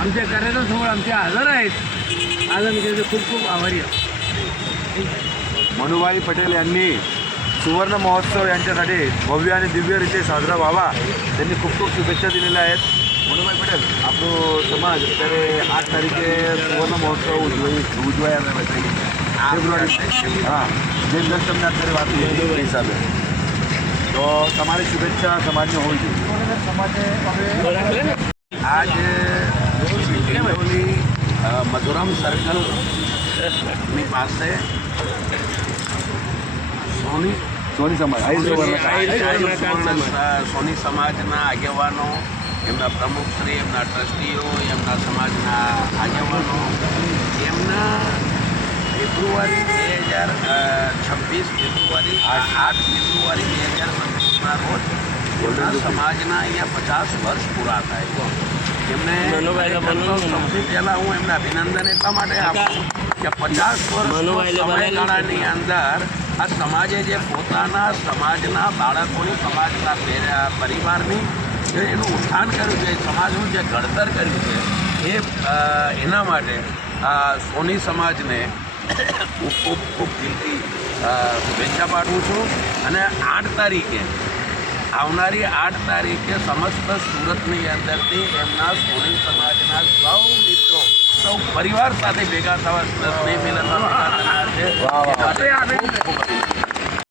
आमच्या कार्यालयासमोर आमचे हजर आहेत. आज आम्ही त्याचे खूप खूप आभारी आहोत. मनुभाई पटेल यांनी सुवर्ण महोत्सव यांच्यासाठी भव्य आणि दिव्यरीते साजरा व्हावा त्यांनी खूप खूप शुभेच्छा दिलेल्या आहेत. मनुभाई पटेल આપણો સમાજ અત્યારે 8 તારીખે સુવર્ણ મહોત્સવ ઉજવાયા ફેબ્રુઆરી હા જૈન દર્શનને અત્યારે વાત કરી એ હિસાબે તો તમારી શુભેચ્છા સમાજને હોવી જોઈએ. સમાજે आज हिंगोली मधुरम सर्कलની પાસે સોની સમાજ સોની સમાજના આગેવાનો, એમના પ્રમુખશ્રી, એમના ટ્રસ્ટીઓ, એમના સમાજના આગેવાનો એમના ફેબ્રુઆરી 2026 ફેબ્રુઆરી 8 ફેબ્રુઆરી 2026ના રોજ એમના સમાજના અહીંયા 50 વર્ષ પૂરા થાય. એમને સૌથી પહેલાં હું એમને અભિનંદન એટલા માટે આપું કે 50 વર્ષ સમયગાળાની અંદર આ સમાજે જે પોતાના સમાજના બાળકોની, સમાજના પરિવારની એનું ઉત્થાન કર્યું છે, સમાજનું જે ઘડતર કર્યું છે એના માટે સોની સમાજને ખૂબ ખૂબ ખૂબ દિલથી શુભેચ્છા પાઠવું છું. અને 8 તારીખે આવનારી 8 તારીખે સમસ્ત સુરતની અંદરથી એમના સોની સમાજના સૌ મિત્રો, સૌ પરિવાર સાથે ભેગા થવા સ્નેહ મિલનમાં ભેગા થનાર છે.